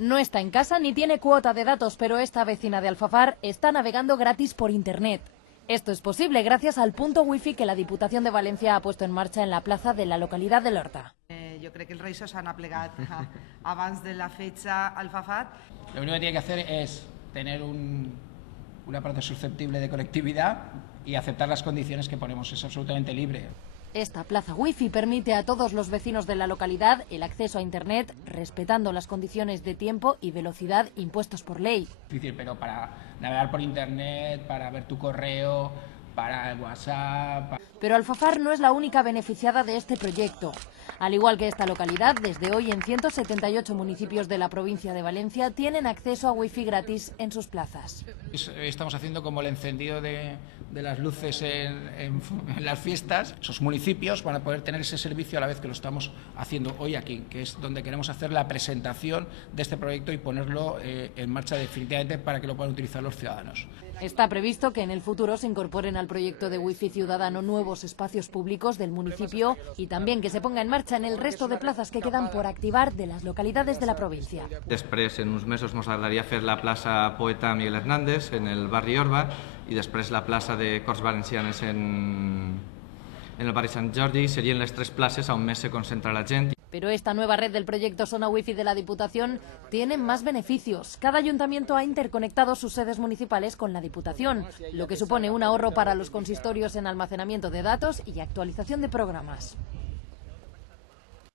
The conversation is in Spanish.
No está en casa ni tiene cuota de datos, pero esta vecina de Alfafar está navegando gratis por internet. Esto es posible gracias al punto wifi que la Diputación de Valencia ha puesto en marcha en la plaza de la localidad de l'Horta. Yo creo que el Reis s'han aplegat abans de la fecha Alfafar. Lo único que tiene que hacer es tener un aparato susceptible de conectividad y aceptar las condiciones que ponemos. Es absolutamente libre. Esta plaza wifi permite a todos los vecinos de la localidad el acceso a internet respetando las condiciones de tiempo y velocidad impuestos por ley. Difícil, pero para navegar por internet, para ver tu correo, para el WhatsApp. Pero Alfafar no es la única beneficiada de este proyecto. Al igual que esta localidad, desde hoy en 178 municipios de la provincia de Valencia tienen acceso a wifi gratis en sus plazas. Estamos haciendo como el encendido de las luces en las fiestas. Esos municipios van a poder tener ese servicio a la vez que lo estamos haciendo hoy aquí, que es donde queremos hacer la presentación de este proyecto y ponerlo en marcha definitivamente para que lo puedan utilizar los ciudadanos. Está previsto que en el futuro se incorporen al proyecto de wifi ciudadano nuevos espacios públicos del municipio y también que se ponga en marcha en el resto de plazas que quedan por activar de las localidades de la provincia. Després, en uns mesos, ens agradaria fer la plaça Poeta Miguel Hernández, en el barri Orba, i després la plaça de Corts Valencianes en el barri Sant Jordi. Serien les tres places on més se concentra la gent. Pero esta nueva red del proyecto Zona Wifi de la Diputación tiene más beneficios. Cada ayuntamiento ha interconectado sus sedes municipales con la Diputación, lo que supone un ahorro para los consistorios en almacenamiento de datos y actualización de programas.